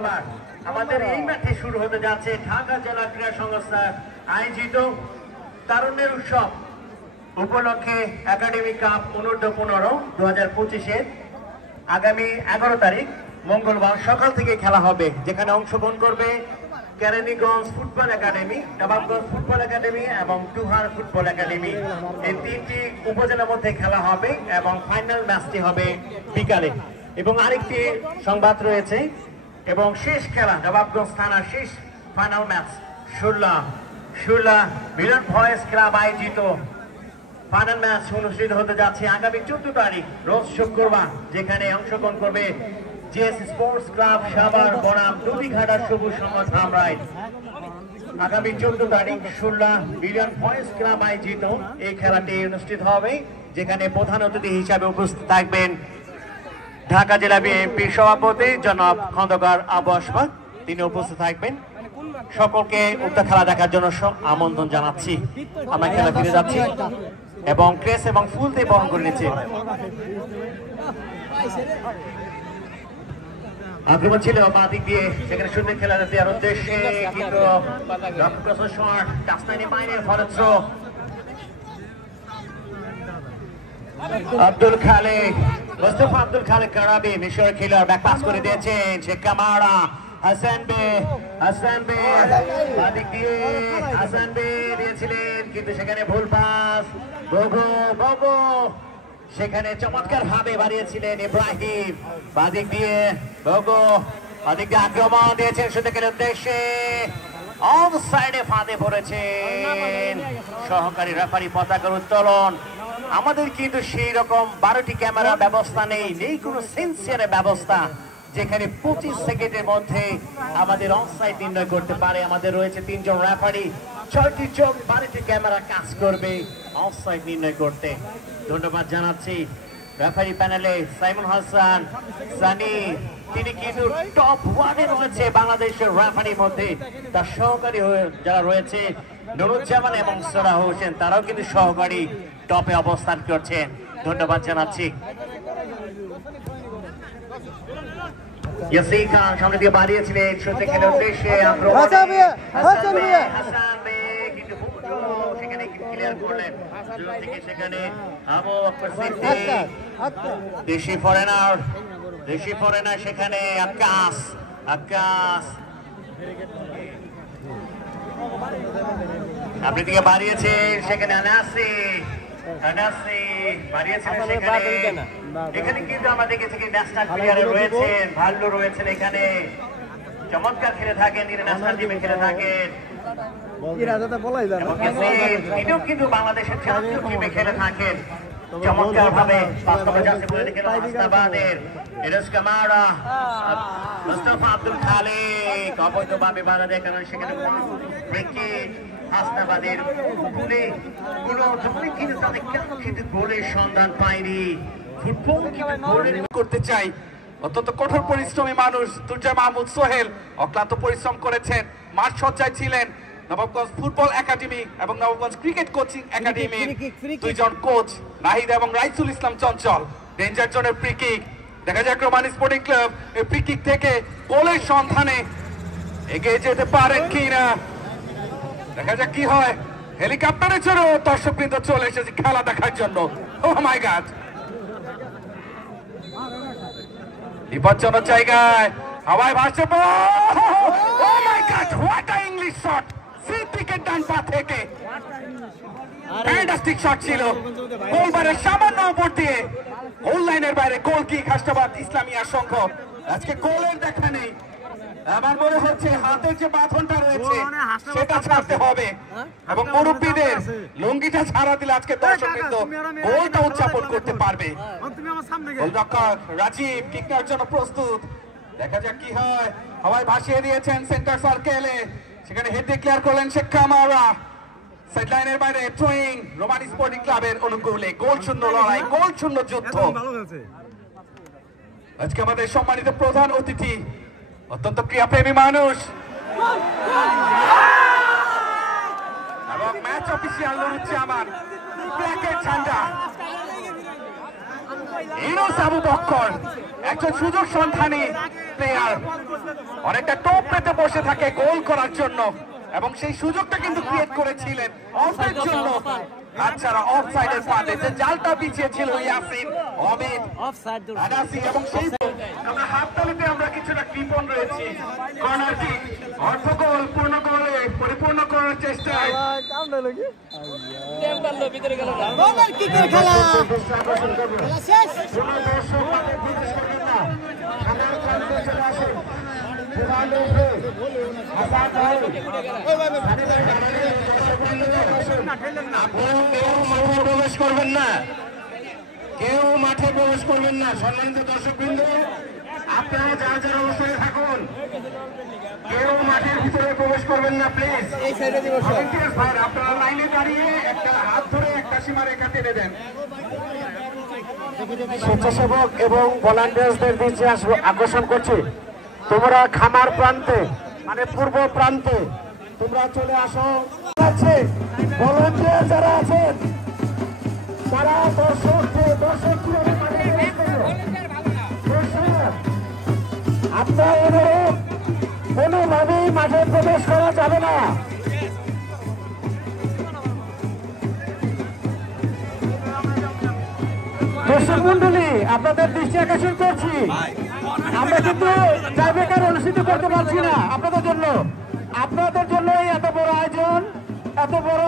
শুক্রবার আমাদের এই মাঠে শুরু হতে যাচ্ছে ঢাকা জেলা ক্রীড়া সংস্থা আয়োজিত তারুণ্যের উৎসব উপলক্ষে একাডেমি কাপ অনূর্ধ্ব 15 2025-এর আগামী 11 তারিখ মঙ্গলবার সকাল থেকে খেলা হবে, যেখানে অংশগ্রহণ করবে Keraniganj football academy, Nawabganj football academy এবং টুহার ফুটবল একাডেমি। এই তিনটি উপজেলার মধ্যে খেলা হবে এবং ফাইনাল ম্যাচটি হবে বিকালে। এবং আরেকটি সংবাদ রয়েছে, এবং শেষ খেলা নবাবগঞ্জ থানার শেষ ফাইনাল ম্যাচ শুরলা মিলন ভয়েস ক্লাব আয়োজিত ফাইনাল ম্যাচ অনুষ্ঠিত হতে যাচ্ছে আগামী 14 তারিখ রোজ শুক্রবার, যেখানে অংশগ্রহণ করবে জেএস স্পোর্টস ক্লাব সাভার বনাম নদীঘাটা সবুজ সংঘ ধামরাইড। আগামী 14 তারিখ শুরলা মিলন ভয়েস ক্লাব আয়োজিত এই খেলাটি অনুষ্ঠিত হবে, যেখানে প্রধান অতিথি হিসাবে উপস্থিত থাকবেন ঢাকা জেলা বিএনপির সভাপতি জনাব খন্দকার আবু আশফাক, তিনি উপস্থিত থাকবেন। সকলকে উক্ত খেলা দেখার জন্য আমন্ত্রণ জানাচ্ছি। আমরা খেলা ফিরে যাচ্ছি এবং ক্রেস এবং ফুল দিয়ে বরণ করে নিচ্ছি। আক্রমণ ছিল বাঁ দিক দিয়ে, সেখানে সুন্দর খেলা দেওয়ার উদ্দেশ্যে কিন্তু আব্দুল খালেক মোস্তফা আব্দুল খালেক কারাবি মিশর খেলার ব্যাক পাস করে দিয়েছেন শেখ কামারা হাসান বে বাদিক দিয়ে হাসান বে দিয়েছিলেন, কিন্তু সেখানে ভুল পাস। বগো সেখানে চমৎকার ভাবে বাড়িয়েছিলেন ইব্রাহিম, বাদিক দিয়ে বগো, বাদিক দিয়ে আক্রমণ দিয়েছেন সুন্দর উদ্দেশ্যে, অফ সাইডে ফাঁদে পড়েছেন সহকারী রেফারি পতাকার উত্তোলন। আমাদের কিন্তু সেই রকম 12টি ক্যামেরা ব্যবস্থা নেই কোনো সেন্সরের ব্যবস্থা, যেখানে 25 সেকেন্ডের মধ্যে আমাদের অফসাইড নির্ণয় করতে পারে। আমাদের রয়েছে 3 জন রেফারি, 6টি চোখ, 12টি ক্যামেরা কাজ করবে অফসাইড নির্ণয় করতে। ধন্যবাদ জানাচ্ছি রেফারি প্যানেলে সাইমন হাসান সানি, তিনি কিন্তু টপ 1-এ রয়েছে বাংলাদেশের রেফারির মধ্যে। তার সহকারী যারা রয়েছে নুরুজ্জামান এবং সোরা হোসেন, তারাও কিন্তু সহকারী টপে অবস্থান করছেন। ধন্যবাদ জানাচ্ছি। ইয়াসির খান সামনে দিয়ে বাড়িয়েছিলেন সত্যি খেলার উদ্দেশ্যে, সেখানে ক্লিয়ার করলেন সেখানে দেশি ফরেনার সেখানে আকাশ আপনি দিকে বাড়িয়েছেন সেখানে আনাসি বাড়িয়েছিলেন সেখানে। এখানে কিন্তু আমরা দেখেছি কি ন্যাশনাল প্লেয়ারে রয়েছেন, ভাল্লু রয়েছেন, এখানে চমৎকার খেলে থাকেন, ন্যাশনাল টিমে খেলে থাকেন, কিন্তু বাংলাদেশের জাতীয় টিমে খেলে থাকেন চমৎকার ভাবে। মুস্তফা আব্দুল খালেক অবৈধভাবে বাধা দেয়, কারণ সেখানে হাসনাবাদের কিন্তু তাদের কিন্তু গোলের সন্ধান পায়নি। ফুটবল করতে চাই, অত্যন্ত কঠোর পরিশ্রমী মানুষ তুর্জা মাহমুদ সোহেল অক্লান্ত পরিশ্রম করেছেন, মাঠ সজ্জায় ছিলেন নবাবগঞ্জ ফুটবল একাডেমি এবং নবাবগঞ্জ ক্রিকেট কোচিং একাডেমির 2 জন কোচ নাহিদ এবং রাইসুল ইসলাম চঞ্চল। ডেঞ্জার জোনের ফ্রি কিক, দেখা যাক রোমান স্পোর্টিং ক্লাব এই ফ্রি কিক থেকে গোলের সন্ধানে এগিয়ে যেতে পারেন কিনা, দেখা যাক কি হয়। হেলিকপ্টারে চড়ে দর্শকবৃন্দ চলে এসেছে খেলা দেখার জন্য। ও মাই গড, বিপজ্জনক জায়গায় হাওয়ায় ভাসছে, oh my god, what a English shot, সিদ্দিকের ডান পা থেকে ফ্যান্টাস্টিক শট ছিল, গোলবারের সামান্য উপর দিয়ে গোল লাইনের বাইরে গোল কিক। হাসনাবাদ ইসলামিয়া সংঘ আজকে গোলের দেখা নেই, আমার মনে হচ্ছে হাতের যে বাঁধনটা রয়েছে সেটা ছাড়তে হবে এবং মুরব্বীদের লুঙ্গিটা ছাড়া দিলে আজকে দর্শকবৃন্দ গোলটা উদযাপন করতে পারবে। গোলরক্ষক রাজীব কিক নেওয়ার জন্য প্রস্তুত, দেখা যাক কি হয়। হাওয়ায় ভাসিয়ে দিয়েছেন সেন্টার সার্কেলে, সেখানে হেড ক্লিয়ার করলেন শেখ কামারা, সাইড লাইনের বাইরে থ্রোয়িং রোমান স্পোর্টিং ক্লাবের অনুকূলে। গোল শূন্য লড়াই, গোল শূন্য যুদ্ধ। আজকে আমাদের সম্মানিত প্রধান অতিথি অত্যন্ত ক্রীড়াপ্রেমী মানুষ এবং ম্যাচ অফিসিয়াল নুরুজ্জামান, ব্ল্যাকের ঝান্ডা ইউনুস আবু বক্কর একজন সুযোগ সন্ধানী প্লেয়ার, অনেকটা টোপ পেতে বসে থাকে গোল করার জন্য, এবং সেই সুযোগটা কিন্তু ক্রিয়েট করেছিলেন অফের জন্য। আচ্ছা, অফসাইডের পাতে যে জালটা বিছিয়েছিল ইয়াসিন, অমিত, আনাসি, এবং সেই আমরা হাততালিতে আমরা কিছুটা কৃপণ রয়েছি। কর্নার কিক, অর্থ গোল, পূর্ণ গোলে পরিপূর্ণ করার চেষ্টায় প্রবেশ করবেন না, কেউ মাঠে প্রবেশ করবেন না। সম্মানিত দর্শকবৃন্দ, আপনারা যার যার অবস্থানে থাকুন, কেউ মাঠের ভিতরে প্রবেশ করবেন না প্লিজ। আপনারা লাইনে দাঁড়িয়ে একটা হাত ধরে একটা সীমারেখা টেনে দেন। স্বেচ্ছাসেবক এবং ভলান্টিয়ার্সদের দৃষ্টি আকর্ষণ করছি, তোমরা খামার প্রান্তে মানে পূর্ব প্রান্তে তোমরা চলে আসো। ভলান্টিয়ার যারা আছেন তারা আপনার কোনোভাবেই মাঠে প্রবেশ করা যাবে না। দর্শক মন্ডলী, আপনাদের দৃষ্টি আকর্ষণ করছি, আমরা কিন্তু টাইব্রেকার অনুষ্ঠিত করতে পারছি না আপনাদের জন্য। এত বড় আয়োজন, এত বড়